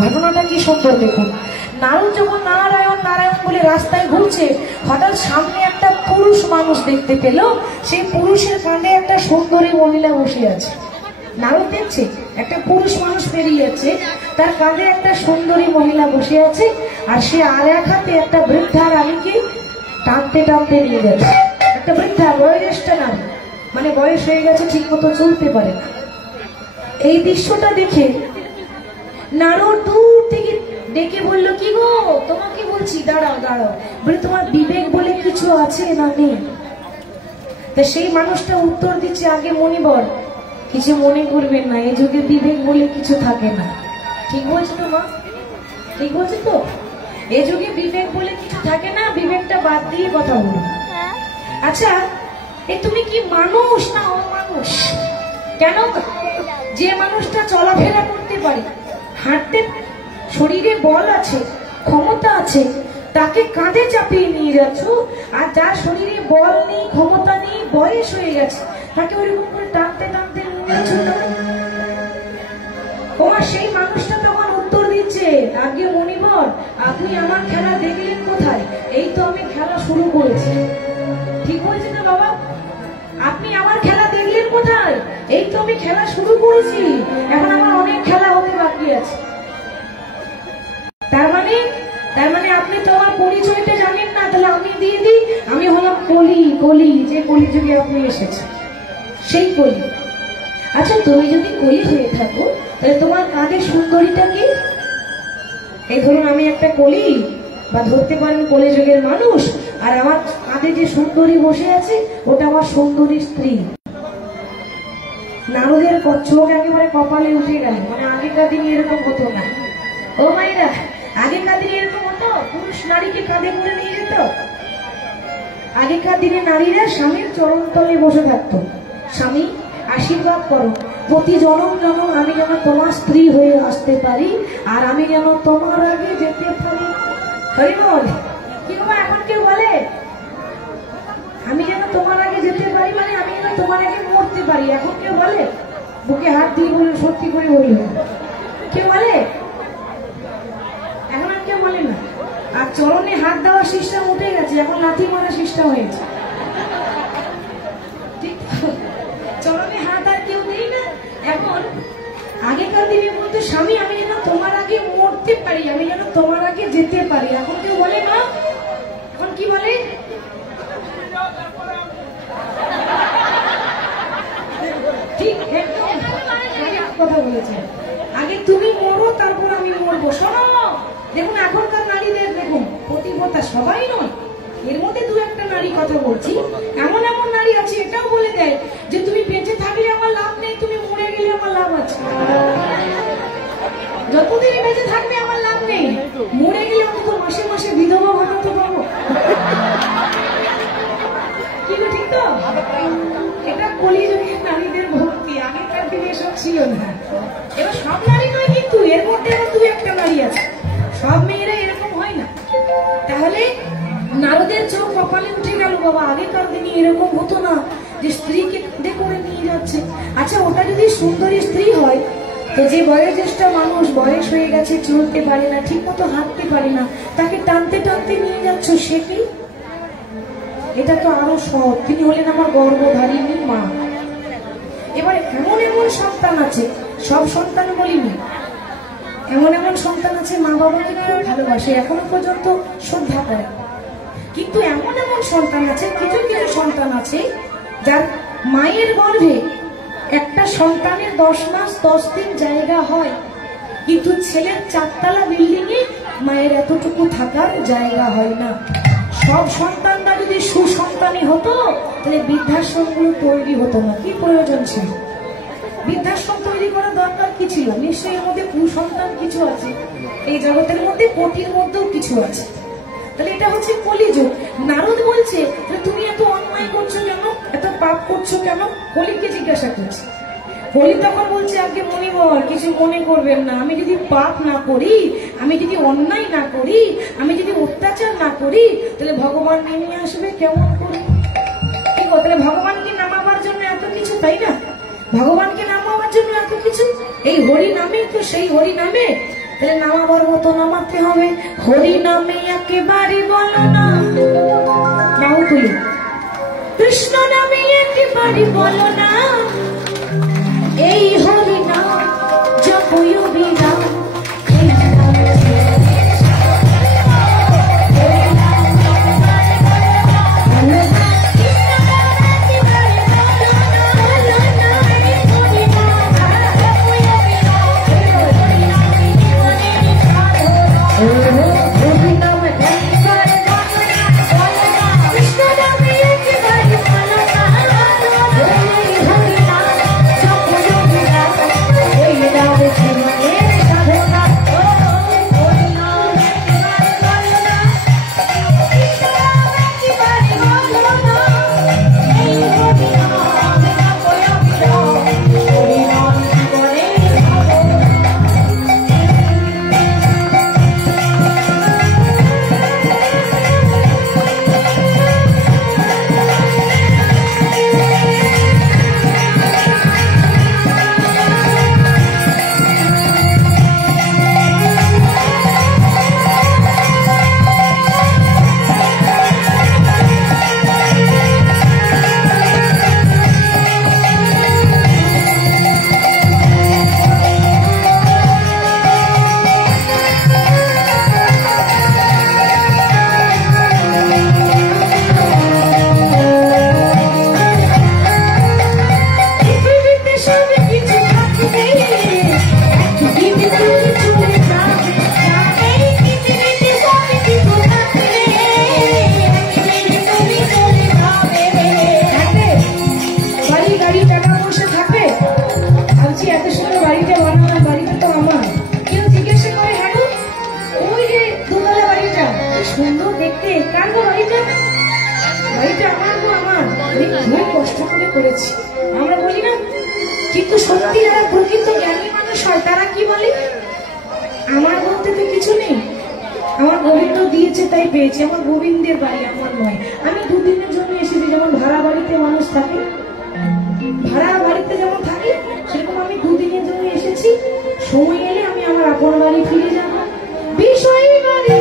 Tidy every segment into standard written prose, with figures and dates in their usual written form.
ঘটনাটা কি সুন্দর দেখুন। নারদ যখন নারায়ণ নারায়ণ বলে রাস্তায় ঘুরছে, হঠাৎ সামনে একটা পুরুষ মানুষ দেখতে পেল। সেই পুরুষের কাঁধে একটা সুন্দরী মহিলা বসে আছে। নারদ দেখছে একটা পুরুষ মানুষ পেরিয়ে যাচ্ছে, তার কাঁধে একটা সুন্দরী মহিলা বসে আছে, আর সে আর এক হাতে একটা বৃদ্ধা রানীকে টানতে টানতে নিয়ে যাচ্ছে। একটা বৃদ্ধা বয়োজ্যেষ্ঠ নারী, মানে বয়স হয়ে গেছে, ঠিক মতো চলতে পারে না। এই দৃশ্যটা দেখে নারদ দূর থেকে ডেকে বলল, কি গো, তোমাকে বলছি, দাঁড়াও দাঁড়াও, বলে তোমার বিবেক বলে কিছু আছে না নেই? তা সেই মানুষটা উত্তর দিচ্ছে, আগে মনিবর কিছু মনে করবেন না, এই যুগে বিবেক বলে কিছু থাকে না। ঠিক বলছি তো মা? ঠিক বলছি তো? এই যুগে বিবেক বলে কিছু থাকে না, বিবেকটা বাদ দিয়ে কথা বলো। আচ্ছা, তুমি কি মানুষ না অমানুষ? কেন? যে মানুষটা চলাফেরা করতে পারে, হাঁটতে শরীরে বল আছে, ক্ষমতা আছে, তাকে কাঁধে চাপিয়ে নিয়ে যাচ্ছ, আর যার শরীরে বল নেই, ক্ষমতা নেই, বয়স হয়ে গেছে, তাকে ওইরকম করে টানতে টানতে নিয়ে যাচ্ছ। তোমার সেই মানুষটা তখন উত্তর দিচ্ছে, আগে মনিবর, আপনি আমার খেলা দেখলেন কোথায়? এই তো আমি খেলা শুরু করেছি। ঠিক বলছি তো বাবা? আপনি আমার খেলা দেখলেন কোথায়? এই তো আমি খেলা শুরু করেছি, এখন আমার অনেক খেলা হতে বাকি আছে। তার মানে আপনি তো আমার পরিচয়টা জানেন না। তাহলে আমি দিয়ে দিই, আমি হলাম কলি। কলি, যে কলি যুগে আপনি এসেছেন, সেই কলি। আচ্ছা, তুমি যদি কলি হয়ে থাকো, তাহলে তোমার কাঁধে সুন্দরীটা কি? এই ধরুন আমি একটা কলি, বা ধরতে পারেন কলি যুগের মানুষ, আর আমার কাঁধে যে সুন্দরী বসে আছে, ওটা আমার সুন্দরী স্ত্রী। নারদের চোখ একেবারে কপালে উঠে গেল। মানে আগেকার দিনে এরকম হতো না। ও মাইরা, আগেকার দিনে এরকম হতো? পুরুষ নারীকে কাঁধে করে নিয়ে যেত? আগেকার দিনে নারীরা স্বামীর চরণ তলে বসে থাকতো। স্বামী, আশীর্বাদ করো, প্রতি জনম জনম আমি যেন তোমার স্ত্রী হয়ে আসতে পারি, আর আমি যেন তোমার আগে যেতে পারি। হরি বল। কি বাবা, এখন কেউ বলে আমি যেন তোমার আগে যেতে পারি, মানে আমি যেন তোমার আগে মরতে পারি? এখন কেউ বলে? বুকে হাত দিয়ে বলে, সত্যি করে বলবে, কেউ বলে? এখন আর কেউ বলে না। আর চরণে হাত দেওয়ার সিস্টেম উঠে গেছে, এখন লাথি মারা সিস্টেম হয়েছে। চরণে হাত আর কেউ দেই না এখন। আগেকার দিনে বলতো, স্বামী আমি যেন তোমার আগে মরতে পারি, আমি যেন তোমার আগে যেতে পারি। এখন কেউ বলে না। এখন কি বলে? ঠিক কথা বলেছে, আগে তুমি মরো, তারপর আমি মরবো। শোনো, দেখুন এখনকার নারীদের দেখুন প্রতিবদ্ধতা, সবাই নয়, এর মধ্যে দু একটা নারী কথা বলছি। এমন এমন নারী আছে, এটাও বলে দেয় যে তুমি বেঁচে থাকলে আমার লাভ নেই, তুমি মরে গেলে আমার লাভ আছে। যতদিন বেঁচে থাকবে আমার লাভ নেই, মরে গেলে অন্তত মাসে মাসে বিধবা ভাতা তো পাবো। কিন্তু ঠিক তো? এটা কলিযুগের নারীদের ভক্তি, আগেকার দিনে এসব ছিল না। এবার সব নারী নয়, কিন্তু এর মধ্যে আবার দু একটা নারী আছে, সব মেয়েরা এরকম হয় না। তাহলে নারদের চোখ কপালে উঠে গেল। বাবা, আগেকার দিনে এরকম হতো না যে স্ত্রীকে কাঁধে করে নিয়ে যাচ্ছে। আচ্ছা, ওটা যদি সুন্দরী স্ত্রী হয়, তো যে বয়োজ্যেষ্ঠ মানুষ, বয়স হয়ে গেছে, চলতে পারে না, ঠিক মতো হাঁটতে পারে না, তাকে টানতে টানতে নিয়ে যাচ্ছ, সে কি? এটা তো আরো সহজ। তিনি হলেন আমার গর্ভধারিণী মা। এবারে এমন এমন সন্তান আছে, সব সন্তান বলিনি, এমন এমন সন্তান আছে মা বাবাকে খুব ভালোবাসে, এখনো পর্যন্ত শ্রদ্ধা করে। কিন্তু এমন এমন সন্তান আছে, কিছু কিছু সন্তান আছে যার মায়ের গর্ভে একটা সন্তানের 10 মাস 10 দিন জায়গা হয়, কিন্তু ছেলের 4 তলা বিল্ডিং এ মায়ের এতটুকু থাকার জায়গা হয় না। সব সন্তানরা যদি সুসন্তানই হতো তাহলে বৃদ্ধাশ্রমগুলো তৈরি হতো না। কি প্রয়োজন ছিল বৃদ্ধাশ্রম তৈরি করার দরকার? কি ছিল? নিশ্চয়ই এর মধ্যে কুসন্তান কিছু আছে, এই জগতের মধ্যে কোটির মধ্যেও কিছু আছে। তাহলে এটা হচ্ছে কলিযুগ। নারদ বলছে তুমি এত অন্যায় করছো কেন, এত পাপ করছো কেন? কলিকে জিজ্ঞাসা করছে। কলি তখন বলছে আগে মণিবর কিছু মনে করবেন না, আমি যদি পাপ না করি, আমি যদি অন্যায় না করি, আমি যদি অত্যাচার না করি, তাহলে ভগবান নেমে আসবে কেমন করে? তাহলে ভগবানকে নামাবার জন্য এত কিছু, তাই না? ভগবানকে নামাবার জন্য এত কিছু, এই হরি নামে তো সেই হরি নামে। তাহলে নামাবার মতো নামাতে হবে। হরি নামে একেবারে বলো না, নাও তুলি। কৃষ্ণ নামে একেবারে বলো না, এই হরি নাম জপই অবিরাম। আমরা বলি না, কিন্তু সত্যি যারা প্রকৃত জ্ঞানী মানুষ হয় তারা কি বলে, আমার বলতে তো কিছু নেই, আমার গোবিন্দ দিয়েছে তাই পেয়েছি, আমার গোবিন্দের বাড়ি আমার নয়। আমি দুদিনের জন্য এসেছি, যেমন ভাড়া বাড়িতে মানুষ থাকে, ভাড়া বাড়িতে যেমন থাকে সেরকম আমি দুদিনের জন্য এসেছি। সময় এলে আমি আমার আপন বাড়ি ফিরে যাব। বিষয় বাড়ি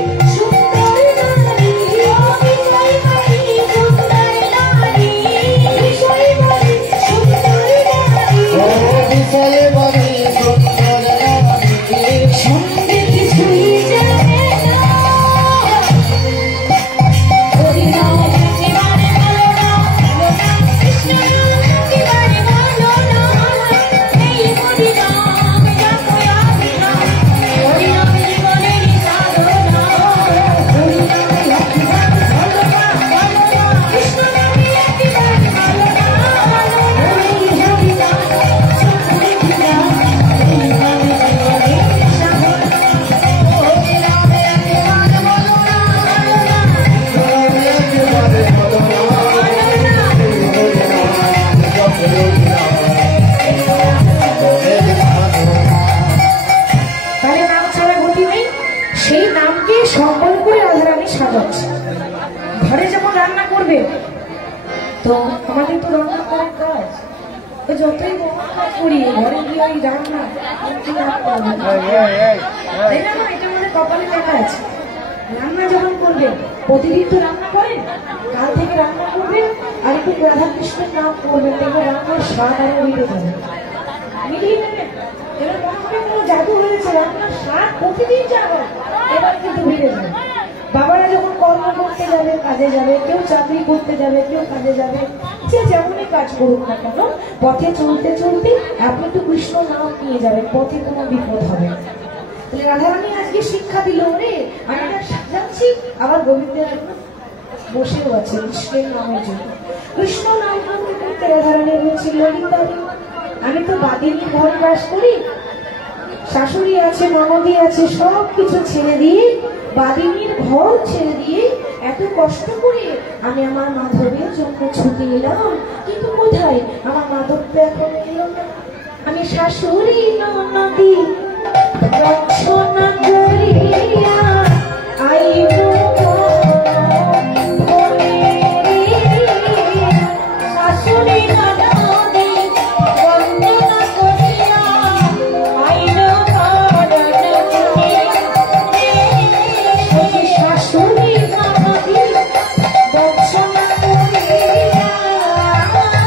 তো আমাদের তো রান্না করার কাজ, যতই কাজ করি ঘরে গিয়ে ওই রান্না এটা আমাদের কপালে লেখা আছে। রান্না যখন করবেন, প্রতিদিন তো রান্না করেন, কাল থেকে রান্না করবেন আর একটু রাধাকৃষ্ণের নাম করবেন, দেখবেন রান্নার স্বাদ আরো বেড়ে যাবে। মিলিয়ে নেবেন, এবার মনে হবে কোনো জাদু হয়েছে, আপনার স্বাদ প্রতিদিন যাবে, এবার কিন্তু বেড়ে যাবে। বাবারা যখন কর্ম করতে যাবে, কাজে যাবে, কেউ চাকরি করতে যাবে, কেউ কাজে যাবে, যে যেমনই কাজ করুক না কেন, পথে চলতে চলতে আপনি তো কৃষ্ণ নাম নিয়ে যাবেন, পথে কোনো বিপদ হবে না। তাহলে রাধারানী আজকে শিক্ষা দিল, রে আমি এটা সাজাচ্ছি, আবার গোবিন্দের বসেও আছে কৃষ্ণের নামের জন্য। কৃষ্ণ নাম করতে করতে রাধারানী বলছিল, ললিতা আমি তো বাদিনী ঘরে বাস করি, শাশুড়ি আছে, ননদি আছে, সব কিছু ছেড়ে দিয়ে, বাদিনীর ঘর ছেড়ে দিয়ে এত কষ্ট করে আমি আমার মাধবের জন্য ছুটে এলাম, কিন্তু কোথায় আমার মাধব তো এখন এলো না। আমি শাশুড়ি ননদি রক্ষণা করিয়া আইব শাশুড়ি ননদি বন্দনা করিয়া আইব শাশুড়ি ননদি রক্ষণা করিয়া আইব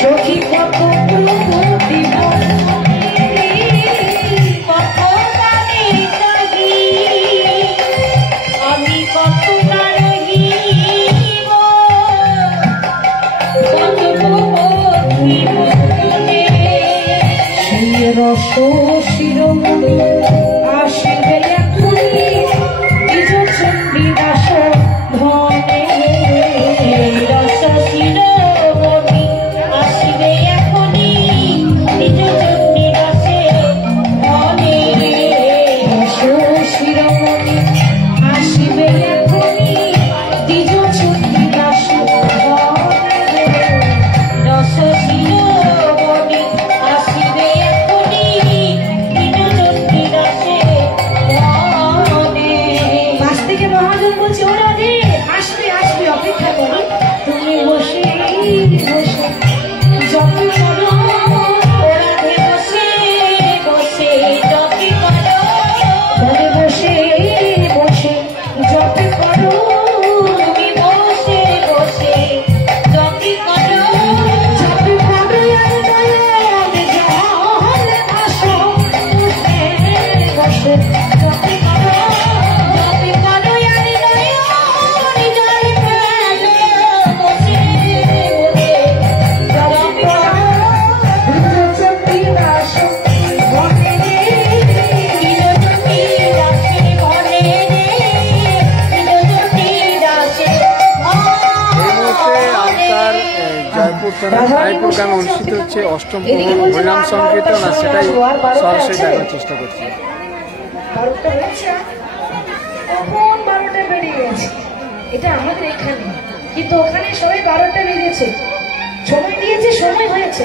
সখী এই প্রোগ্রামে অনুষ্ঠিত হচ্ছে অষ্টম হরিনাম সংকীর্তন, আর সেটাই সরাসরি দেখার চেষ্টা করছি। 12টা বেরিয়ে গেছে, এটা আমাদের এখানে, কিন্তু ওখানে সবাই 12টা বেরিয়েছে, সময় দিয়েছে, সময় হয়েছে।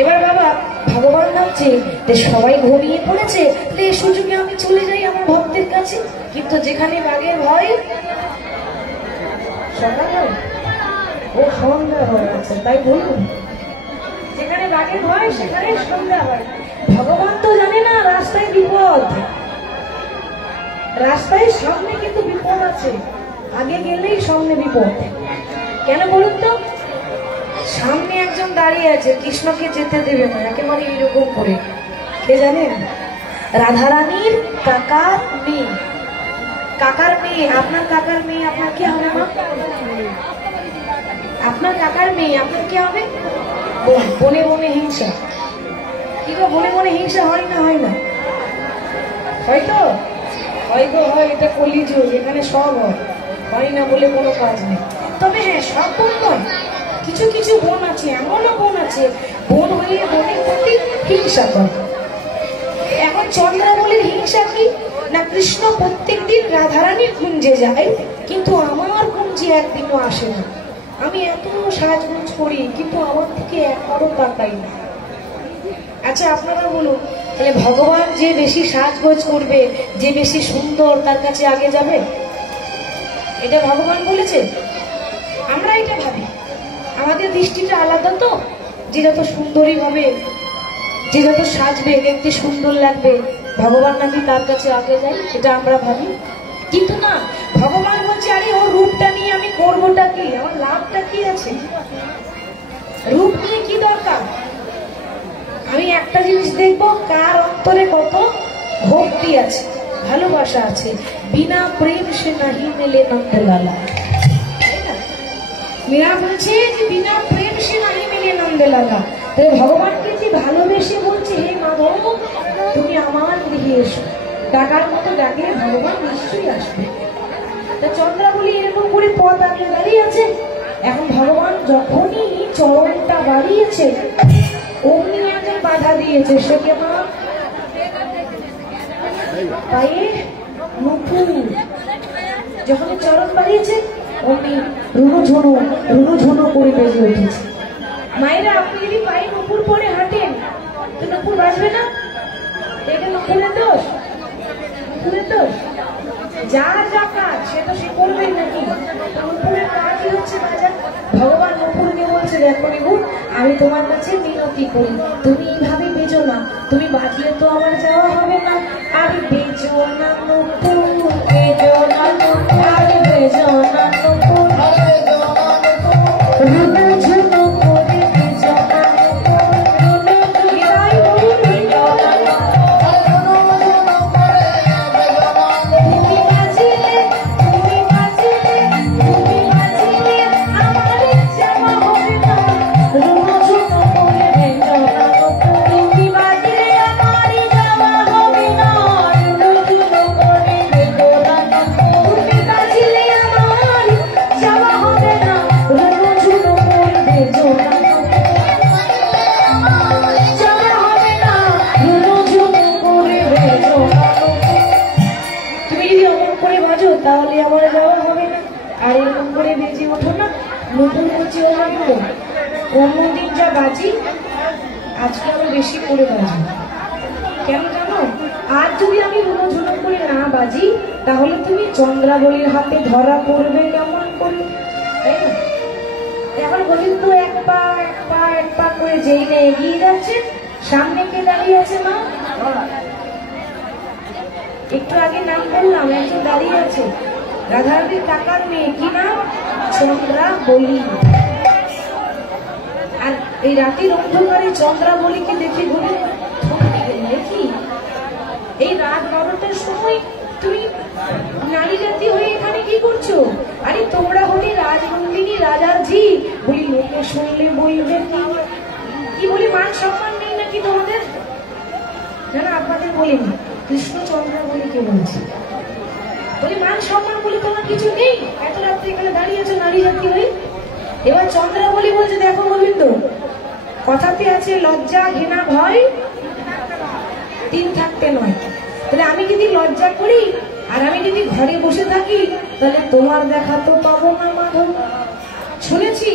এবার বাবা ভগবান ভাবছে যে সবাই ঘুমিয়ে পড়েছে, এই সুযোগে আমি চলে যাই আমার ভক্তের কাছে। কিন্তু যেখানে বাঘের ভয়, সকাল হয় ও সন্ধ্যা হয়ে আছে, তাই বলুন, যেখানে বাঘের ভয় সেখানে সন্ধ্যা হয়। ভগবান তো জানে না রাস্তায় বিপদ, রাস্তায় সামনে কিন্তু বিপদ আছে, আগে গেলেই সামনে বিপদ। কেন বলুন তো? সামনে একজন দাঁড়িয়ে আছে, কৃষ্ণকে যেতে দেবে না, একেবারে এরকম করে। কে জানেন? রাধারানীর কাকার মেয়ে। কাকার মেয়ে, আপনার কাকার মেয়ে আপনার কি হবে মা? আপনার কাকার মেয়ে আপনার কি হবে? বনে বনে হিংসা। কি গো, বনে বনে হিংসা হয় না? হয় না? হয়তো হয়তো হয়, এটা কলিযুগ, এখানে সব হয় না বলে কোনো কাজ নেই। তবে হ্যাঁ, সব বোন নয়, কিছু কিছু বোন আছে, এমনও বোন আছে বোন হয়ে বোনের প্রতি হিংসা করে। এখন চন্দ্রাবলীর হিংসা কি না, কৃষ্ণ প্রত্যেকদিন রাধারানীর কুঞ্জে যায়, কিন্তু আমার কুঞ্জে একদিনও আসে না। আমি এত সাজগোজ করি, কিন্তু আমার থেকে একবারও তাকাই না। আচ্ছা আপনারা বলুন, তাহলে ভগবান যে বেশি সাজগোজ করবে, যে বেশি সুন্দর, তার কাছে আগে যাবে? এটা ভগবান বলেছে? আমরা এটা ভাবি, আমাদের দৃষ্টিটা আলাদা তো, যে যত সুন্দরী হবে, যে যত সাজবে, দেখতে সুন্দর লাগবে, ভগবান নাকি তার কাছে আগে যায়, এটা আমরা ভাবি। কিন্তু না, ভগবান বলছে আরে ওর রূপটা নিয়ে আমি করবোটা কি, আমার লাভটা কি আছে? রূপ নিয়ে কি দরকার? আমি একটা জিনিস দেখবো, কার অন্তরে কত ভক্তি আছে, ভালোবাসা আছে। বিনা প্রেম সে নাহি মেলে নন্দলালা। মীরা বলছে যে বিনা প্রেম সে নাহি মেলে নন্দলালা। তাই ভগবানকে যে ভালোবেসে বলছে, হে মাধব তুমি আমার গৃহে এসো, ডাকার মতো ডাকলে ভগবান নিশ্চয়ই আসবে। তা চন্দ্রাবলী এরকম করে পথ আগে দাঁড়িয়ে আছে। এখন ভগবান যখনই চরণটা বাড়িয়েছে, অমনি একজন বাধা দিয়েছে। সে কে মা? পায়ে নুপুর। যখন চরণ বাড়িয়েছে, অমনি রুনুঝুনু করে বেজে উঠেছে। মায়েরা, আপনি যদি পায়ে নুপুর পরে হাঁটেন, তো নুপুর বাজবে না? এটা নুপুরের দোষ? নুপুরের দোষ? যার যা কাজ সে তো সে করবেই নাকি? নুপুরের কাজই হচ্ছে বাজার। ভগবান নুপুরকে বলছে, দেখো নিপুর, আমি তোমার কাছে মিনতি করি, তুমি এইভাবে বেজো না, তুমি বাজলে তো আমার যাওয়া হবে না। আর বেজো না নুপুর, বেজো না নুপুর, আর বেজো না নুপুর, রুনুঝুনু করে বেজো না নুপুর, এরাই বলি বেজো না তাহলে আমার যাওয়া হবে না। আর এরকম করে বেজে ওঠো না। নতুন বলছি অন্যদিন যা বাজি, আজকে আমি বেশি করে বাজি। কেন জানো? আজ যদি আমি রুনুঝুনু করে না বাজি, তাহলে তুমি চন্দ্রাবলীর হাতে ধরা পড়বে কেমন করে, তাই না? এখন গোবিন্দ এক পা করে যেই না এগিয়ে যাচ্ছে, সামনে কে দাঁড়িয়ে আছে মা? একটু আগে নাম বললাম, একজন দাঁড়িয়ে আছে, রাধারানীর কাকার মেয়ে। কি নাম? চন্দ্রাবলী। আর এই রাতের অন্ধকারে চন্দ্রাবলীকে দেখে ঘুরে দেখি, এই রাত 12টার সময় তুমি নারী জাতি হয়ে এখানে কি করছো? আরে তোমরা হলে রাজনন্দিনী, রাজার ঝি। বলি লোকে শুনলে বলবে কি বলি, মান সম্মান নেই নাকি তোমাদের? জানা, আপনাদের বলিনি, কৃষ্ণ চন্দ্রাবলীকে বলছি। বলি মান সম্মান বলে তোমার কিছু নেই? এত রাত্রে এখানে দাঁড়িয়ে আছো নারী জাতি হয়ে? এবার চন্দ্রাবলী বলছে, দেখো গোবিন্দ, কথাতে আছে লজ্জা ঘৃণা ভয় 3 থাকতে নয়। তাহলে আমি যদি লজ্জা করি আর আমি যদি ঘরে বসে থাকি, তাহলে তোমার দেখা তো পাবো না মাধব। শুনেছি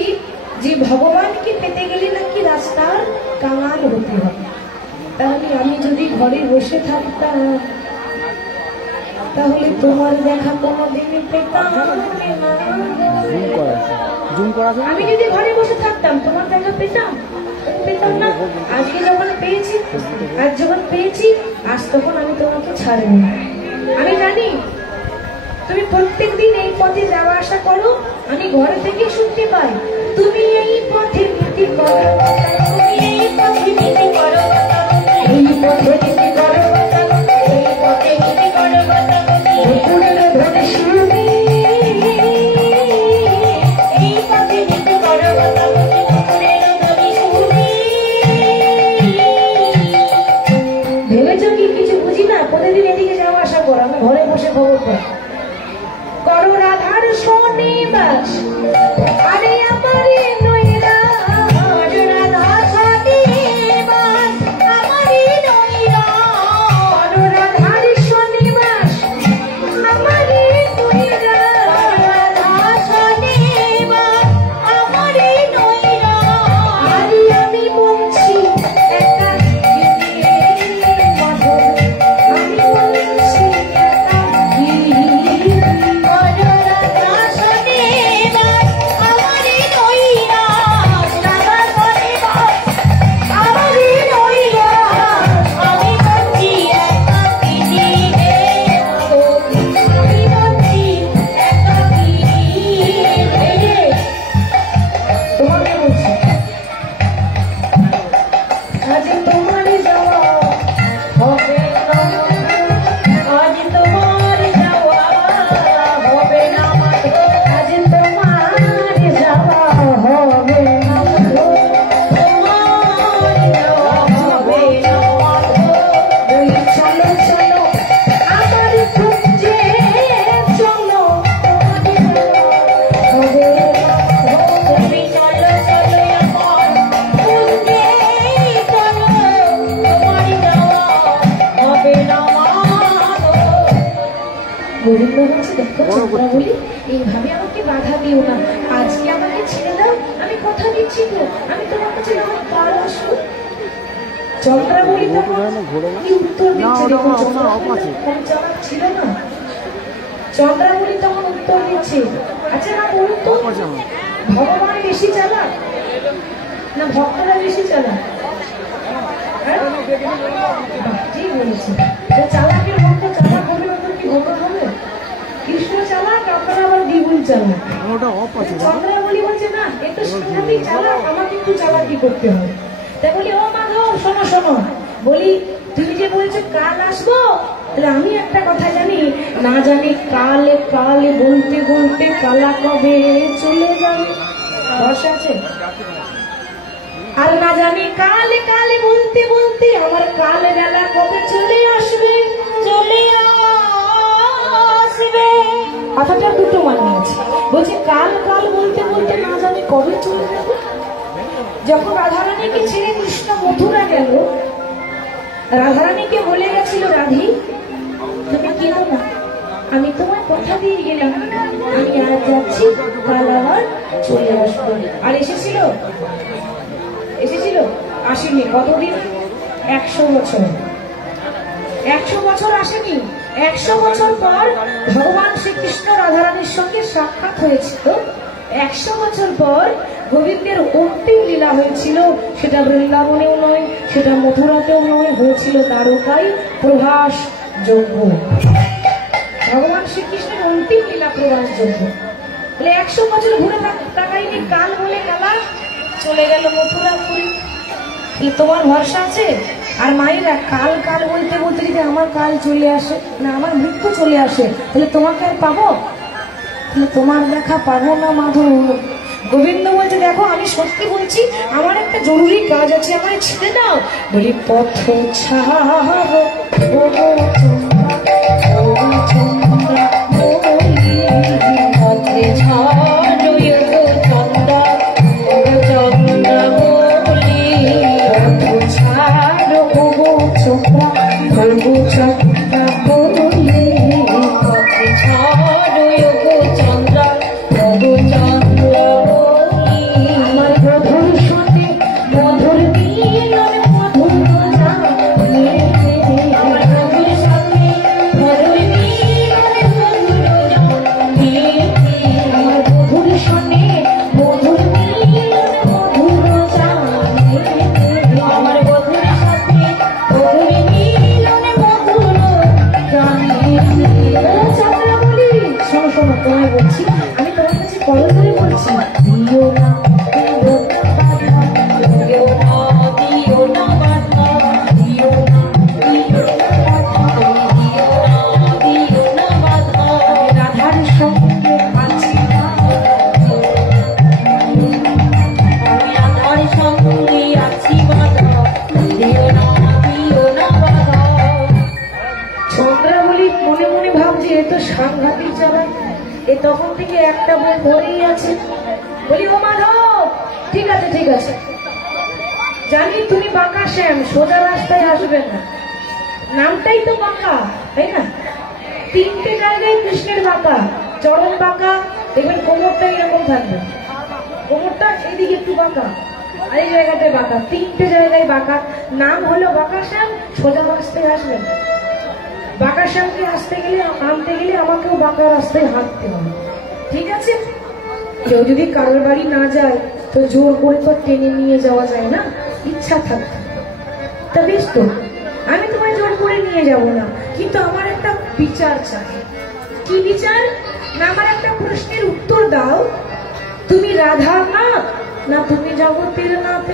যে ভগবানকে পেতে গেলে নাকি রাস্তার কাঙাল হতে হবে। তাহলে আমি যদি ঘরে বসে থাকতাম, তাহলে তোমার দেখা কোনোদিন পেতাম না। আমি যদি ঘরে বসে থাকতাম, তোমার দেখা পেতাম না। আজকে যখন পেয়েছি, আজ যখন পেয়েছি, আজ তখন আমি তোমাকে ছাড়ব না। আমি জানি তুমি প্রত্যেকদিন এই পথে যাওয়া আসা করো, আমি ঘরে থেকে শুনতে পাই তুমি এই পথে নীতি করো, তুমি এই পথে নীতি করো, এই পথে নীতি করো, এই পথে নীতি করো, বকুলের ধরে শুনি, এই পথে নীতি করো, বকুলের ধরে শুনি। ভেবেছো কি কিছু বুঝি না? প্রতিদিন এদিকে যাওয়া আসা করো, আমি ঘরে বসে খবর পাই। করো রাধার শনিবাস, আরে আমারে নইরা, রাধা শনিবাস, আমারে নইরা, করো রাধার শনিবাস, আমারে নইরা, রাধা শনিবাস, আমারে নইরা। আরে আমি বলছি একা মাধব, আমি বলছি একা গোবিন্দ বলছে, দেখো চন্দ্রাবলী, এইভাবে আমাকে বাধা দিও না, আজকে আমাকে ছেড়ে দাও, আমি কথা দিচ্ছি তো, আমি তোমার কাছে আমার কাল আসবো। চন্দ্রাবলী তখন কি উত্তর দিচ্ছে, দেখো চন্দ্রাবলী কম চালাক ছিল না। চন্দ্রাবলী তখন উত্তর দিচ্ছে, আচ্ছা না বলুন তো, ভগবান বেশি চালাক না ভক্তরা বেশি চালাক? ঠিক বলেছে, চালাকের ভক্ত চালাক হবে না তো কি ভগবান হবে? কৃষ্ণ চালাক, আপনারা আবার দ্বিগুণ চালাক। চন্দ্রাবলী বলছে, না একটু সাংঘাতিক চালাক, আমাকে একটু চালাকি করতে হবে। তাই বলি, ও মাধব শোনো শোনো, বলি তুমি যে বলছো কাল আসবো, তাহলে আমি একটা কথা জানি, না জানি কালে কালে বলতে বলতে কালা কবে চলে যাবে, ভরসা আছে? আর না জানি কালে কালে বলতে বলতে আমার কালে বেলা কবে চলে আসবে, চলে আসবে। কথাটা দুটো মানে আছে, বলছে কাল কাল বলতে বলতে না জানি কবে চলে যাবে। যখন রাধারানীকে ছেড়ে কৃষ্ণ মথুরা গেল, রাধারানীকে বলে গেছিল, রাধি তুমি কেন না, আমি তোমার কথা দিয়ে গেলাম, আমি আজ যাচ্ছি, কাল আবার চলে আসবো। আর এসেছিল? এসেছিল? আসেনি। কতদিন? 100 বছর। 100 বছর আসেনি। 100 বছর পর ভগবান শ্রীকৃষ্ণ রাধারানীর সঙ্গে সাক্ষাৎ হয়েছিল। 100 বছর পর গোবিন্দের অন্তিম লীলা হয়েছিল, সেটা বৃন্দাবনেও নয়, সেটা মথুরাতেও নয়, হয়েছিল দ্বারকায় প্রভাস যজ্ঞ। ভগবান শ্রীকৃষ্ণের অন্তিম লীলা প্রভাস যজ্ঞ। 100 বছর ঘুরে তাকাইনি, কাল বলে কালা চলে গেল মথুরাপুরী। কি তোমার ভরসা আছে? আর মায়েরা কাল কাল বলতে বলতে যদি আমার কাল চলে আসে, না আমার মৃত্যু চলে আসে, তাহলে তোমাকে আর পাবো? তাহলে তোমার দেখা পাবো না মাধব। গোবিন্দ বলছে, দেখো আমি সত্যি বলছি, আমার একটা জরুরি কাজ আছে, আমায় ছেড়ে দাও। বলি পথ ছাড়ো চন্দা দিও না বাধা, দিও না বাধা, দিও না বাধা। রাধার সঙ্গে আছি না, আমি রাধার সঙ্গে আছি বাধা, দিও না বাধা। চন্দ্রাবলী মনে মনে ভাবছে এ তো সাংঘাতিক চালাক, এ তখন থেকে একটা বই ধরেই আছে। বলি ও মাধব, ঠিক আছে ঠিক আছে, জানি তুমি বাঁকা শ্যাম, সোজা রাস্তায় আসবে না, নামটাই তো বাঁকা, তাই না? তিনটে জায়গায় কৃষ্ণের বাঁকা, চরণ বাঁকা, দেখবেন কোমরটা এরকম থাকবে, কোমরটা এইদিকে একটু বাঁকা, আর এই জায়গাটায় বাঁকা, তিনটে জায়গায় বাঁকা। নাম হলো বাঁকা শ্যাম, সোজা রাস্তায় আসবেন। বাঁকা শ্যামকে আসতে গেলে, আনতে গেলে আমাকেও বাঁকা রাস্তায় হাঁটতে হবে, ঠিক আছে? কেউ যদি কারোর বাড়ি না যায় তো জোর করে তো টেনে নিয়ে যাওয়া যায় না, ইচ্ছা থাকতে। তা বেশ তো, আমি তোমায় জোর করে নিয়ে যাব না, কিন্তু আমার একটা বিচার চাই। কি বিচার? না, আমার একটা প্রশ্নের উত্তর দাও, তুমি রাধার নাথ না তুমি জগতের নাথ?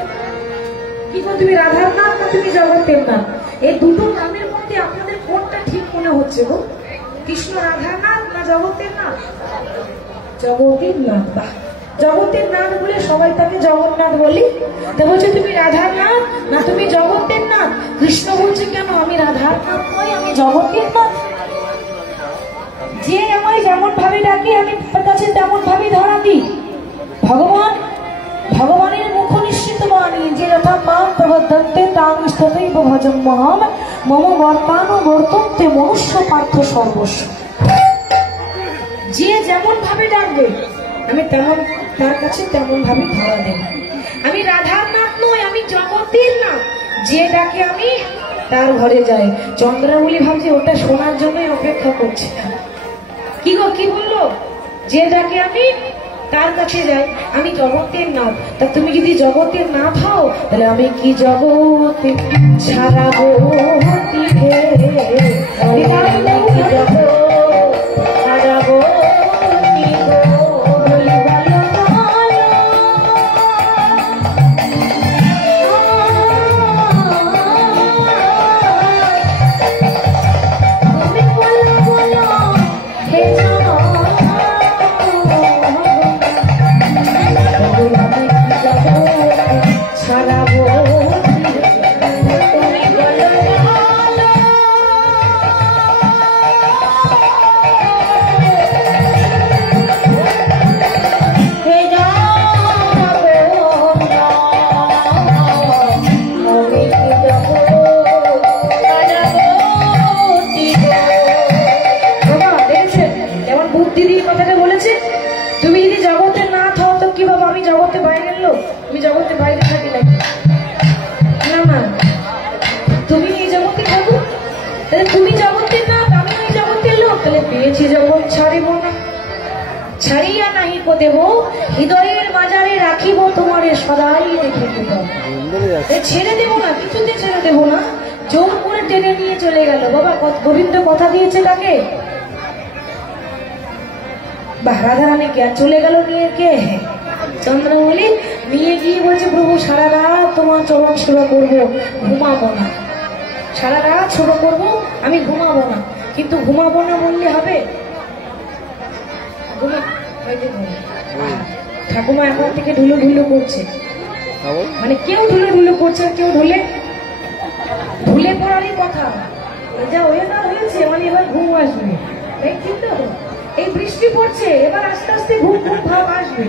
কি গো, তুমি রাধার নাথ না তুমি জগতের নাথ? এই দুটো নামের মধ্যে আপনাদের কোনটা ঠিক মনে হচ্ছে গো? কৃষ্ণ রাধার নাথ না জগতের নাথ? জগতের নাথ। বাহ, জগতের নাথ বলে সবাই তাকে জগন্নাথ বলি। তা বলছে তুমি রাধার নাথ না তুমি জগতের নাথ? কৃষ্ণ বলছে কেন আমি রাধার নাথ নই, আমি জগতের নাথ। যে আমায় যেমন ভাবে ডাকে আমি তার কাছে তেমন ভাবে ধরা দিই। ভগবানের মুখ নিশ্চিত বাণী, যে যথা মাম প্রবদ্ধন্তে তাং স্ততৈব ভজম মহাম মম বর্তানো বর্তন্তে মনুষ্য পার্থ সর্বস্ব। যে যেমন ভাবে ডাকবে আমি তেমন তার কাছে তেমন ভাবে ধরা দেব। আমি রাধার নাথ নই, আমি জগতের নাথ। যে ডাকে আমি তার ঘরে যাই। চন্দ্রাবলী ভাবছে ওটা শোনার জন্যই অপেক্ষা করছে। কি গো, কি বললো? যে ডাকে আমি তার কাছে যাই, আমি জগতের নাথ। তা তুমি যদি জগতের নাথ হও তাহলে আমি কি জগতে ছাড়াবো? ছাড়াবো ছাড়িয়া নাহি কো দেব, হৃদয়ের মাজারে রাখিব তোমারে সদাই দেখিতে পাবো। ছেড়ে দেবো না, কিছুতে ছেড়ে দেবো না। জোর করে টেনে নিয়ে চলে গেল। বাবা গোবিন্দ কথা দিয়েছে তাকে। রাধারানী কে চলে গেল নিয়ে, কে? চন্দ্রাবলী নিয়ে গিয়ে বলছে প্রভু সারা রাত তোমার চরণ সেবা করবো, ঘুমাবো না। সারা রাত সেবা করবো, আমি ঘুমাবো না। কিন্তু ঘুমাবো না বললে হবে? ঠাকুমা এখন থেকে ঢুলো ঢুলো করছে, মানে কেউ ঢুলো ঢুলো করছে, কেউ ঢুলে পড়ারই কথা। যা ওয়েদার হয়েছে মানে এবার ঘুম আসবে, ঠিক তো? এই বৃষ্টি পড়ছে, এবার আস্তে আস্তে ঘুম ঘুম ভাব আসবে।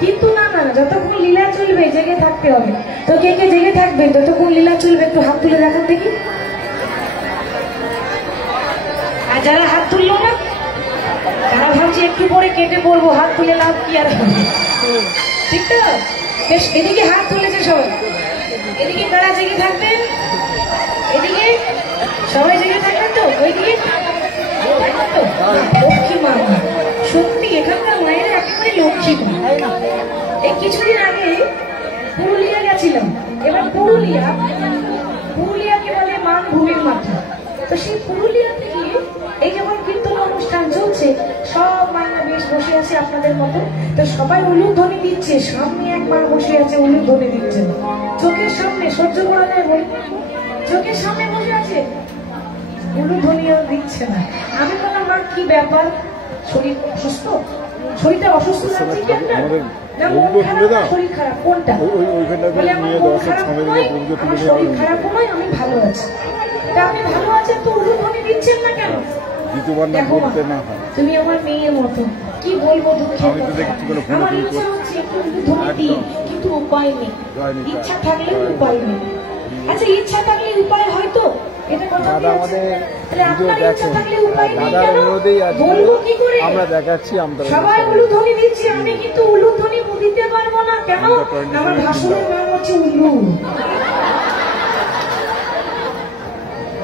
কিন্তু না না, যতক্ষণ লীলা চলবে জেগে থাকতে হবে। তো কে কে জেগে থাকবেন যতক্ষণ লীলা চলবে? একটু হাত তুলে দেখান দেখি। আর যারা হাত তুললো না তারা ভাবছি একটু পরে কেটে পড়বো, হাত তুলে লাভ কি আর হবে, ঠিক তো? বেশ, এদিকে হাত তুলেছে সবাই, এদিকে কারা জেগে থাকবেন? এদিকে সবাই জেগে থাকবেন তো? ওইদিকে লক্ষ্মী মা, সত্যি এখানকার মায়েরা একেবারে লক্ষ্মী মা। এই কিছুদিন আগে পুরুলিয়া গেছিলাম। এবার পুরুলিয়াকে বলে মানভূমির মাথা। তো সেই পুরুলিয়া থেকে এই যেমন কীর্তন অনুষ্ঠান চলছে, সব মাইনা বেশ বসে আছে আপনাদের মতো। তো সবাই উলুধ্বনি দিচ্ছে, সামনে এক মা বসে আছে উলুধ্বনি দিচ্ছে না, চোখের সামনে, সহ্য করা যায় বল, চোখের সামনে বসে আছে উলুধ্বনিও দিচ্ছে না। আমি বললাম মা কি ব্যাপার, শরীর অসুস্থ, শরীরটা অসুস্থ লাগছে কি আপনার? না মন খারাপ না শরীর খারাপ, কোনটা? বলে আমার মন খারাপ নয়, আমার শরীর খারাপ নয়, আমি ভালো আছি। তা আমি ভালো আছি তো উলুধ্বনি দিচ্ছেন না কেন? দেখো মা, তুমি আমার মেয়ের মতো, কি বলবো দুঃখের কথা, আমার ইচ্ছা হচ্ছে একটু উলুধ্বনি দিই, কিন্তু উপায় নেই, ইচ্ছা থাকলেও উপায় নেই। আচ্ছা ইচ্ছা থাকলে উপায় হয়তো, এটা কথা কি আছে? তাহলে আপনার ইচ্ছা থাকলে উপায় নেই কেন? বলবো কি করে? আমরা দেখাচ্ছি, আমরা সবাই উলুধ্বনি দিচ্ছি, আমি কিন্তু উলুধ্বনি দিতে পারবো না কেন? আমার ভাসুরের নাম হচ্ছে উলু,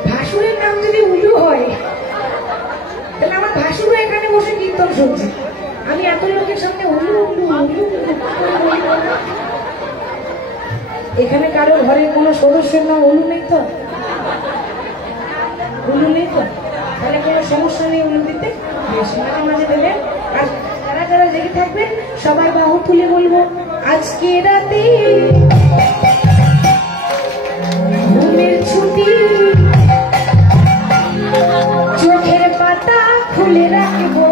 ভাসুরের নাম যদি উলু হয় তাহলে আমার ভাসুরও এখানে বসে কীর্তন শুনছে, আমি এত লোকের সামনে উলু উলু উলু উলু। এখানে কারো ঘরের কোনো সদস্যের নাম উলু নেই তো? উলু নেই তো? তাহলে কোনো সমস্যা নেই উলু দিতে, বেশ মাঝে মাঝে দেবেন। আর যারা যারা রেগে থাকবেন সবাই বাহু তুলে বলবো, আজকে রাতে ঘুমের ছুটি, চোখের পাতা খুলে রাখবো,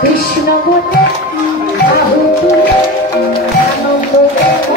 কৃষ্ণ বলে বাহু তুলে আনন্দ দেবো।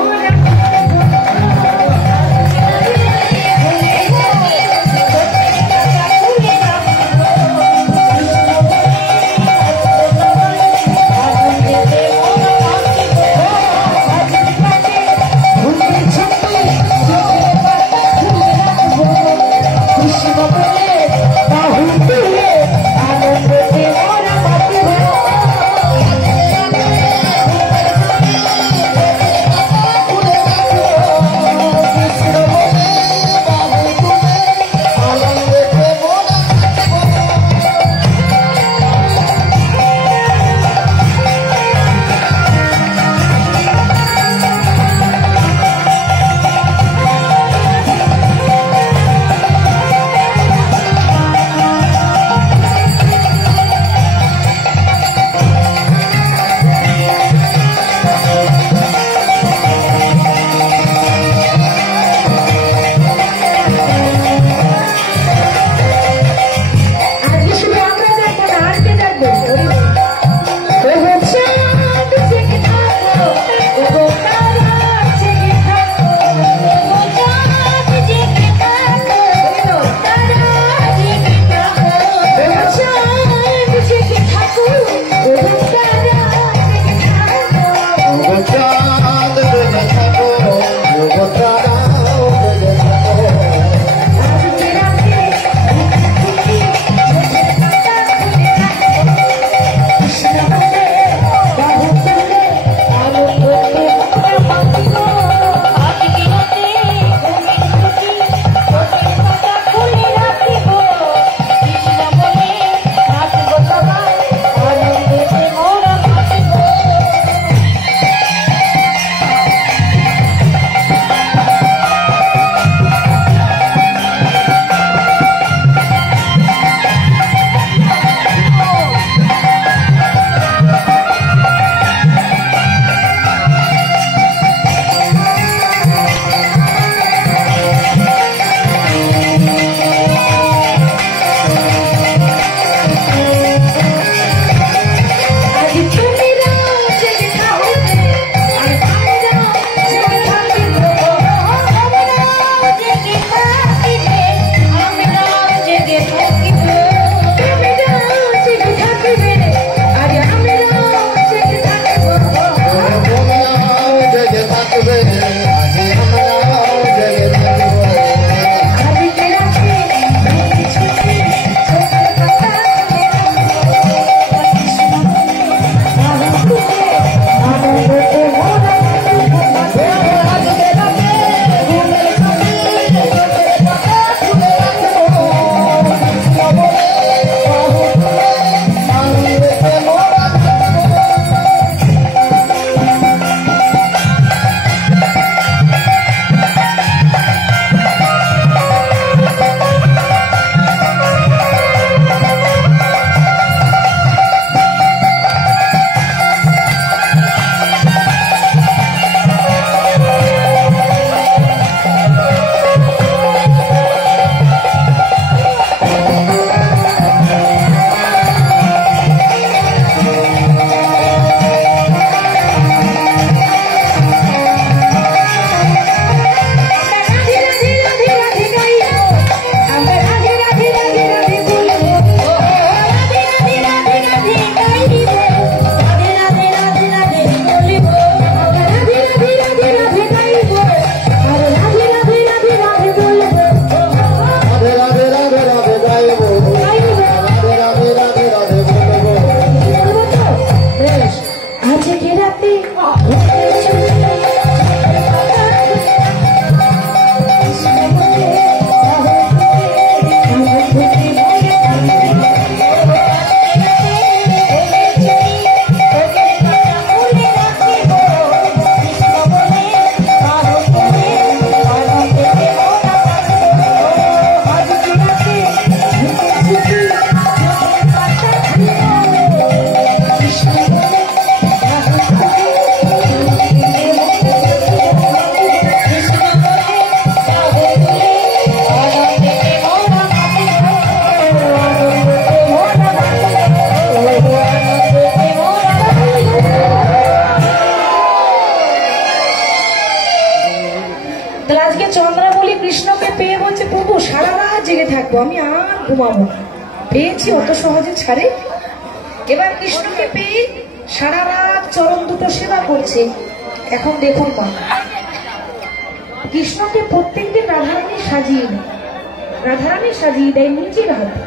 আজকে রাতে আমি আর ঘুমাবো না, পেয়েছি অত সহজে ছাড়ে। এবার কৃষ্ণকে পেয়ে সারা রাত চরণ দুটো সেবা করছে। এখন দেখুন মা, কৃষ্ণকে প্রত্যেকদিন রাধারানী সাজিয়ে দেয় নিজের হাতে।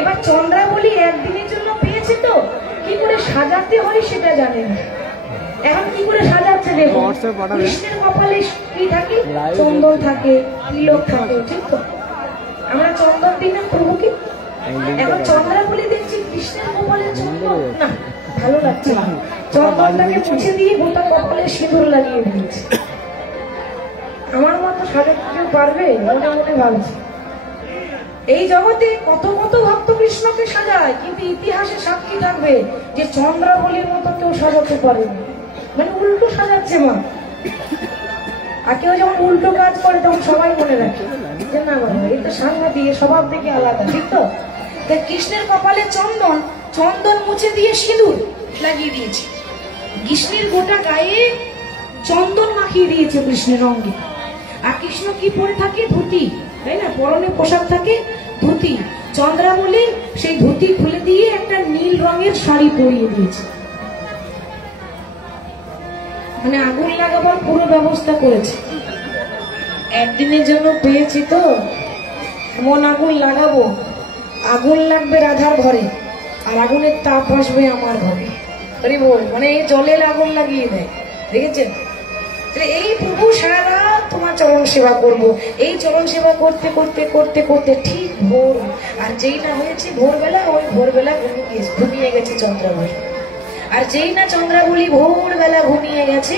এবার চন্দ্রাবলী একদিনের জন্য পেয়েছে, তো কি করে সাজাতে হয় সেটা জানে না। এখন কি করে সাজাচ্ছে দেখুন, কৃষ্ণের কপালে কি থাকে? চন্দন থাকে, তিলক থাকে, ঠিক তো? আমরা চন্দন দিই না প্রভুকে। এখন চন্দ্রাবলী দেখছি কৃষ্ণের কপালে চন্দন, না ভালো লাগছে না, চন্দনটাকে মুছে দিয়ে গোটা কপালে সিঁদুর লাগিয়ে দিয়েছে। আমার মতো সাজাতে কেউ পারবে? মোটামুটি ভাবছি। এই জগতে কত কত ভক্ত কৃষ্ণকে সাজায়, কিন্তু ইতিহাসে সাক্ষী থাকবে যে চন্দ্রাবলীর মতো কেউ সাজাতে পারেনি। মানে উল্টো সাজাচ্ছে মা। আর কেউ যখন উল্টো কাজ করে তখন সবাই মনে রাখে যে না বাবা, এই তো সাংঘাতিক, স্বভাব থেকে আলাদা, ঠিক তো? কৃষ্ণের কপালে চন্দন মুছে দিয়ে সিঁদুর লাগিয়ে দিয়েছে। কৃষ্ণের গোটা গায়ে চন্দন মাখিয়ে দিয়েছে কৃষ্ণের অঙ্গে। আর কৃষ্ণ কি পরে থাকে? ধুতি, তাই না? পরনে পোশাক থাকে ধুতি। চন্দ্রাবলী সেই ধুতি খুলে দিয়ে একটা নীল রঙের শাড়ি পরিয়ে দিয়েছে। মানে আগুন লাগাবার পুরো ব্যবস্থা করেছে। একদিনের জন্য পেয়েছি তো মন আগুন লাগাবো, আগুন লাগবে রাধার ঘরে, আর আগুনের তাপ আসবে আমার ঘরে। আরে বল, মানে এই জলে আগুন লাগিয়ে দেয়, দেখেছেন? এই প্রভু সারা তোমার চরণ সেবা করব। এই চরণ সেবা করতে করতে করতে করতে ঠিক ভোর, আর যেই না হয়েছে ভোরবেলা, ওই ভোরবেলা ঘুমিয়ে গেছে চন্দ্রাবলী। আর যেই না চন্দ্রাবলী ভোরবেলা ঘুমিয়ে গেছে,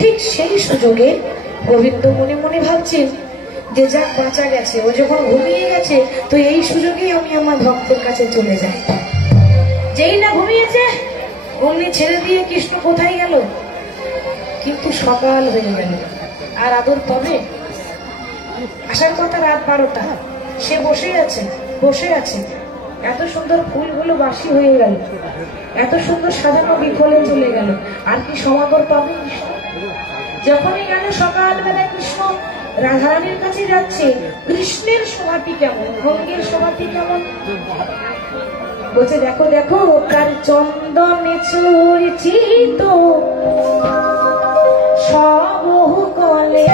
ঠিক সেই সুযোগে গোবিন্দ মনে মনে ভাবছেন যে যাক বাঁচা গেছে, ও যখন ঘুমিয়ে গেছে তো এই সুযোগেই আমি আমার ভক্তের কাছে চলে যাই। যেই না ঘুমিয়েছে অমনি ছেড়ে দিয়ে কৃষ্ণ কোথায় গেল? কিন্তু সকাল হয়ে গেল, আর আদর পাবে? আসার কথা রাত 12টা, সে বসে আছে। এত সুন্দর ফুলগুলো বাসি হয়ে গেল, এত সুন্দর সাজানো বিফলে চলে গেল, আর কি সমাদর পাবে কৃষ্ণ? যখনই গেল সকালবেলা কৃষ্ণ রাধারানীর কাছে যাচ্ছে, কৃষ্ণের শোভাটি কেমন, ভঙ্গের শোভাটি কেমন? বলছে দেখো দেখো, তার চন্দনে চরিচিত সব কলে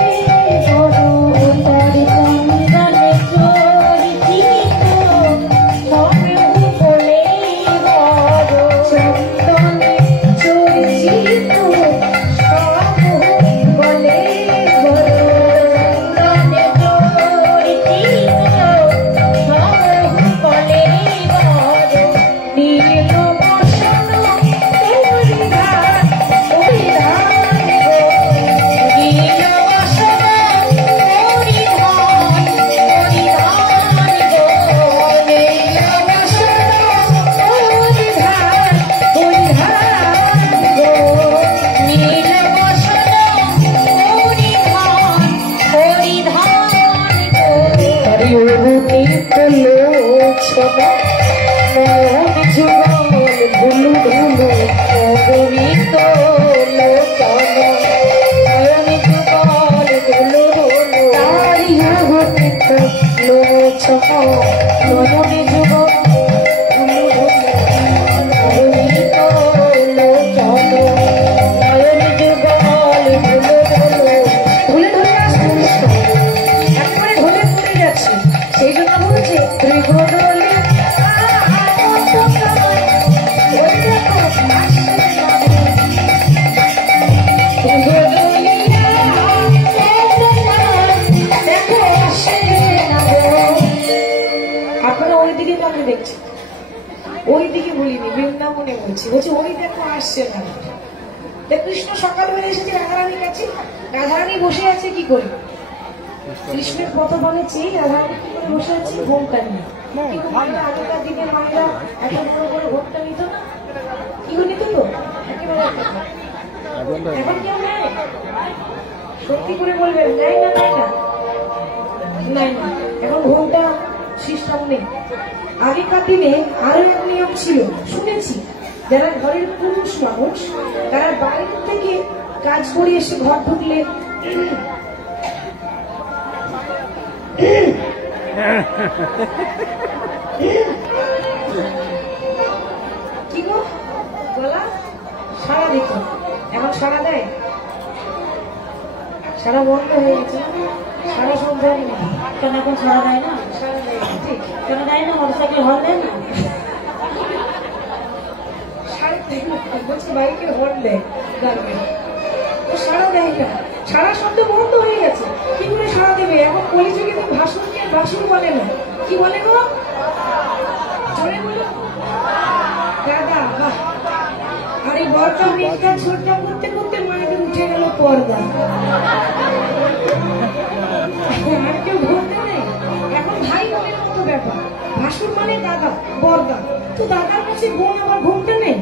মনে বলছি ওই দেখো আসছে না। কৃষ্ণ সকালবেলা এসেছে রাধারানীর কাছে, রাধারানী বসে আছে কি করে, কৃষ্ণের কত বলে চেয়ে রাধারানী কি করে বসে আছে, ঘোমটা নিয়ে। কিন্তু মায়েরা আগেকার দিনের মায়েরা এত বড় বড় ঘোমটা নিত না, কি করে নিত তো একেবারে। এখন কেউ নেয়, সত্যি করে বলবেন নেয় না, নেয় না, নেয় না। এখন ঘোমটা সিস্টেম নেই। আগেকার দিনে আরো এক নিয়ম ছিল শুনেছি, যারা ঘরের পুরুষ মানুষ তারা বাইরে থেকে কাজ করে এসে ঘর ঢুকলে কি গো বলা সারা দিত, এখন সারা দেয়, সারা বন্ধ হয়ে গেছে, সারা সন্ধ্যা কেন এখন সারা দেয় না, সারা দেয় ঠিক কেন দেয় না, মোটরসাইকেল হল দেয় না, বলছি বাইকের হর্ন দেয়, সারা দেয় না, সারা শব্দ বন্ধ হয়ে গেছে, কি করে সারা দেবে। এখন কলিযুগে তো ভাসুরকে বাসুর বলে না, কি বলে গো জোরে বলো দাদা। বাহ, আর এই বরটা মেঘটা ছোটটা করতে করতে মায়েদের উঠে গেল পর্দা, আর কেউ ঘুরতে নেই। এখন ভাই বোনের মতো ব্যাপার, ভাসুর মানে দাদা, বরদা, তো দাদার কাছে বোন আবার ঘুমতে নেই,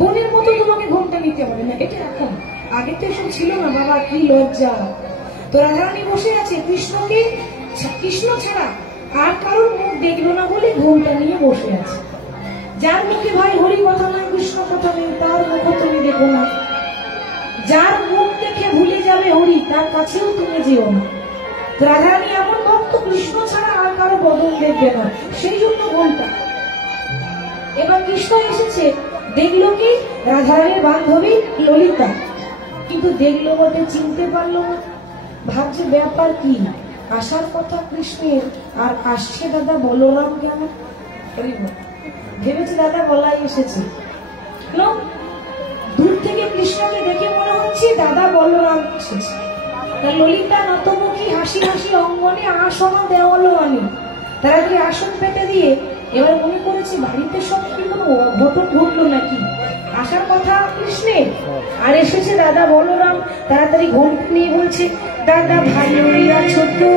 বোনের মতো তোমাকে ঘুমটা নিতে হবে না, এটা এখন। আগে তো এসব ছিল না বাবা, কি লজ্জা। তো রাধারানী বসে আছে, কৃষ্ণকে কৃষ্ণ ছাড়া আর কারোর মুখ দেখলো না বলে ঘুমটা নিয়ে বসে আছে। যার মুখে ভাই হরি কথা নয়, কৃষ্ণ কথা নেই, তার মুখ তুমি দেখো না। যার মুখ দেখে ভুলে যাবে হরি, তার কাছেও তুমি যেও না। রাধারানী এমন ভক্ত, কৃষ্ণ ছাড়া আর কারো বদল দেখবে না, সেই জন্য ঘুমটা। এবার কৃষ্ণ এসেছে, দেখলো কি রাধারানীর বান্ধবী ললিতা, কিন্তু দেখলো বটে চিনতে পারলো না, ভাবছে ব্যাপার কি, আসার কথা কৃষ্ণের আর আসছে দাদা বলরাম কেন, ভেবেছে দাদা বলাই এসেছে। দূর থেকে কৃষ্ণকে দেখে মনে হচ্ছে দাদা বলরাম এসেছে। ললিতা নতমুখী হাসি হাসি অঙ্গনে আসনা দেওয়ালো আনি, তাড়াতাড়ি আসন পেতে দিয়ে এবার মনে করেছে বাড়িতে সব কি কোনো অঘটন ঘটলো নাকি, আসার কথা কৃষ্ণের আর এসেছে দাদা বলরাম। তাড়াতাড়ি ঘন্টা নিয়ে বলছে দাদা ভালোই আছো তো,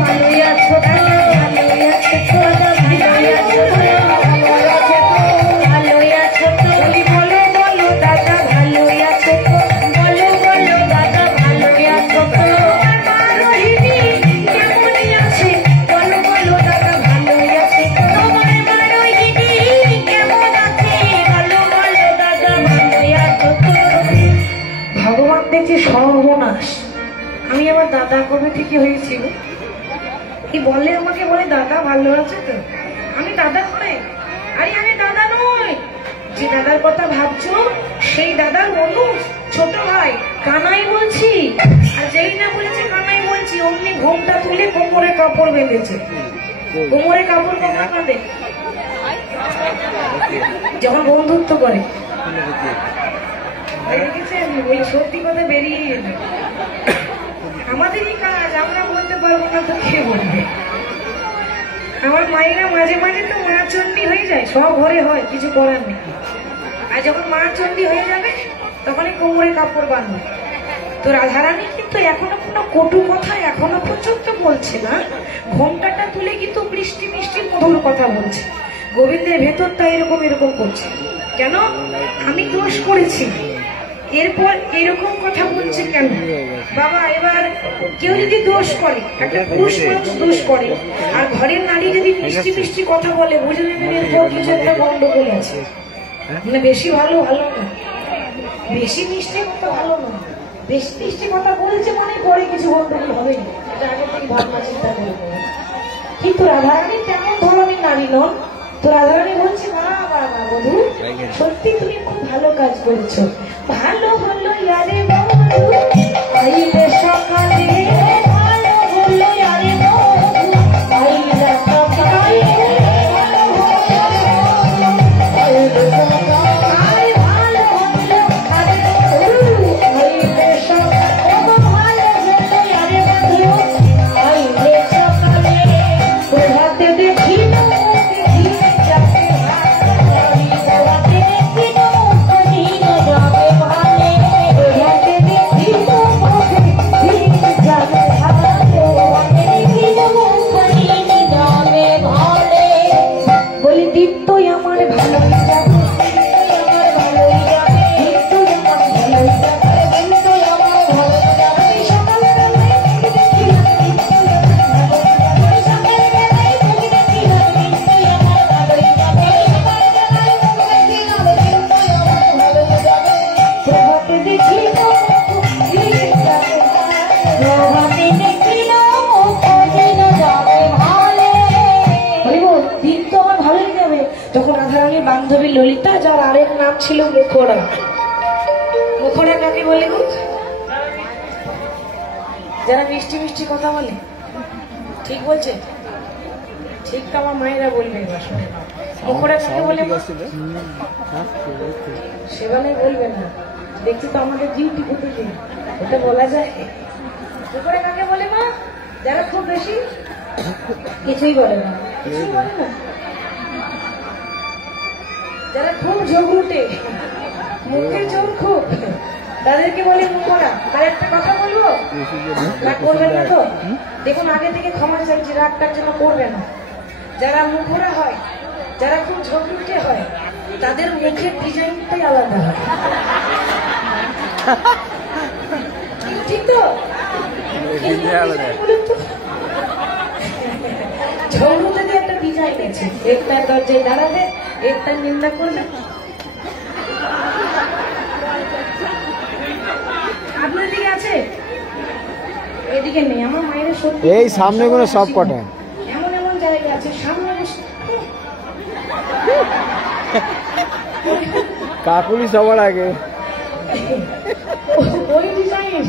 ভালোই আছো, ভালোই আছো তো, ভালোই আছো, ভালোই আছো তো, বলো বলো দাদা ভালোই আছো তো, বলো বলো দাদা ভালোই আছো তো, আমার রোহিণী কেমনই আছে, বলো বলো দাদা ভালোই আছে তো, তোমার মা রোহিণী কেমন আছে, বলো বলো দাদা ভালোই আছো তো। ভগবান দেখছে সর্বনাশ, আমি আমার দাদা কবে থেকে হয়েছিল, কি বলে আমাকে বলে দাদা ভালো আছে তো, আমি দাদা নই, আরে আমি দাদা নই, যে দাদার কথা ভাবছো সেই দাদার বন্ধু ছোট ভাই কানাই বলছি। আর যেই না বলেছে কানাই বলছি, অমনি ঘোমটা তুলে কোমরে কাপড় বেঁধেছে, কোমরে কাপড় কখন বাঁধে, যখন বন্ধুত্ব করে। সত্যি কথা বেরিয়ে এলো, আমাদেরই কাজ, আমরা বলতে পারবো না তো কে বলবে। আমার মায়েরা মাঝে মাঝে তো মা চণ্ডী হয়ে যায়, সব ঘরে হয়, কিছু করার নেই। আর যখন মা চণ্ডী হয়ে যাবে তখনই কোমরে কাপড় বাঁধবে। তো রাধারানী কিন্তু এখনো কোনো কটু কথা এখনো পর্যন্ত বলছে না, ঘোমটাটা তুলে কিন্তু বৃষ্টি মিষ্টি মধুর কথা বলছে। গোবিন্দের ভেতরটা এরকম এরকম করছে, কেন আমি দোষ করেছি, এরপর এরকম কথা বলছে কেন বাবা। এবার কেউ যদি দোষ করে, একটা পুরুষ মানুষ দোষ করে, আর ঘরের নারী যদি মিষ্টি মিষ্টি কথা বলে, বুঝে নেবেন এরপর কিছু একটা গন্ডগোল আছে। মানে বেশি ভালো ভালো না, বেশি মিষ্টি কথা ভালো না, বেশি মিষ্টি কথা বলছে মনে করে কিছু গন্ডগোল হবে, এটা আগে থেকে ভাবনা চিন্তা করে। কিন্তু রাধারানী তেমন ধরনের নারী নন। তো রাধারানী বলছে না বাবা বধূ, সত্যি তুমি খুব ভালো কাজ করছো, ভালো হলো ইয়ারে বধূ আইলে সকালে, ভালো হলো ইয়ারে বধূ আইলে সকালে, দেখি দেখিল প্রভাতে দেখিল দিন যাবে ভালো। দিন তো আমার ভালোই যাবে। তখন রাধারানীর বান্ধবী ললিতা, যার আরেক নাম ছিল মুখোড়া। মুখোড়া কাকে বলে গো? যারা মিষ্টি মিষ্টি কথা বলে। ঠিক বলছে? ঠিক তো আমার মায়েরা বলবে। মুখোড়া কাকে বলে? সেবালে বলবে না, দেখছি তো আমাদের ডিউটি প্রতিদিন, এটা বলা যায়। মুখোড়া কাকে বলে মা? যারা খুব বেশি কিছুই বলে না, কিছুই বলে না, যারা খুব ঝগড়ুটে, মুখের জোর খুব, তাদেরকে বলে মুখোড়া। তার একটা কথা বলবো, রাগ করবেন না তো? দেখুন আগে থেকে ক্ষমা চাইছি, রাগটার জন্য করবে না। যারা মুখোড়া হয়, যারা খুব ঝগড়ুটে হয়, তাদের মুখের ডিজাইনটাই আলাদা হয়। ঠিক তো? ঝগড়ুতে দিয়ে একটা ডিজাইন আছে, একটার দরজায় দাঁড়াবে, একটার নিন্দা করবে। আপনার দিকে আছে? এদিকে নেই। আমার মায়ের সত্যি এই সামনে কোনো সব কটা এমন এমন জায়গা আছে সামনে কাকুলি সবার আগে। ওই ডিজাইন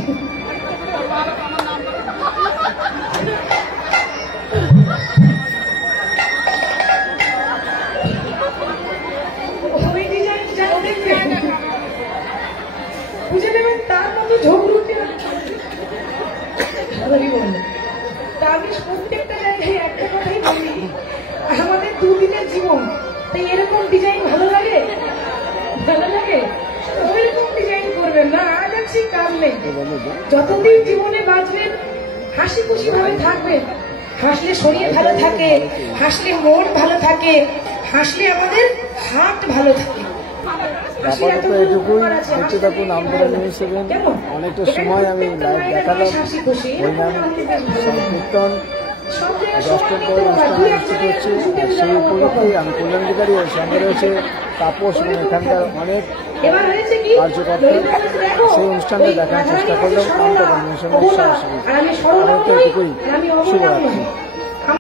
বুঝে নেবেন, তার মতো ঝগড়ুটে। আমি প্রত্যেকটা জায়গায় একটা কথাই বলি, আমাদের দুদিনের জীবন, তাই এরকম ডিজাইন ভালো লাগে? ভালো লাগে? ওইরকম ডিজাইন করবেন না। আজ আছি কাল নেই। যতদিন জীবনে বাঁচবেন হাসি খুশি ভাবে থাকবেন। হাসলে শরীর ভালো থাকে, হাসলে মন ভালো থাকে, হাসলে আমাদের হাত ভালো থাকে। আপাতত এটুকুই। দেখতে থাকুন আমতলা নিউজ 7। অনেকটা সময় আমি লাইভ দেখালাম। হরিনাম সংকীর্তন 10টার পর অনুষ্ঠান অনুষ্ঠিত হচ্ছে। আর সেই উপলক্ষে আমি কল্যাণ অধিকারী এর সঙ্গে রয়েছে তাপস এবং এখানকার অনেক কার্যকর্তা। সেই অনুষ্ঠানে দেখার চেষ্টা করলাম আমতলা নিউজ 7 সরাসরি। আপাতত এটুকুই। শুভরাত্রি।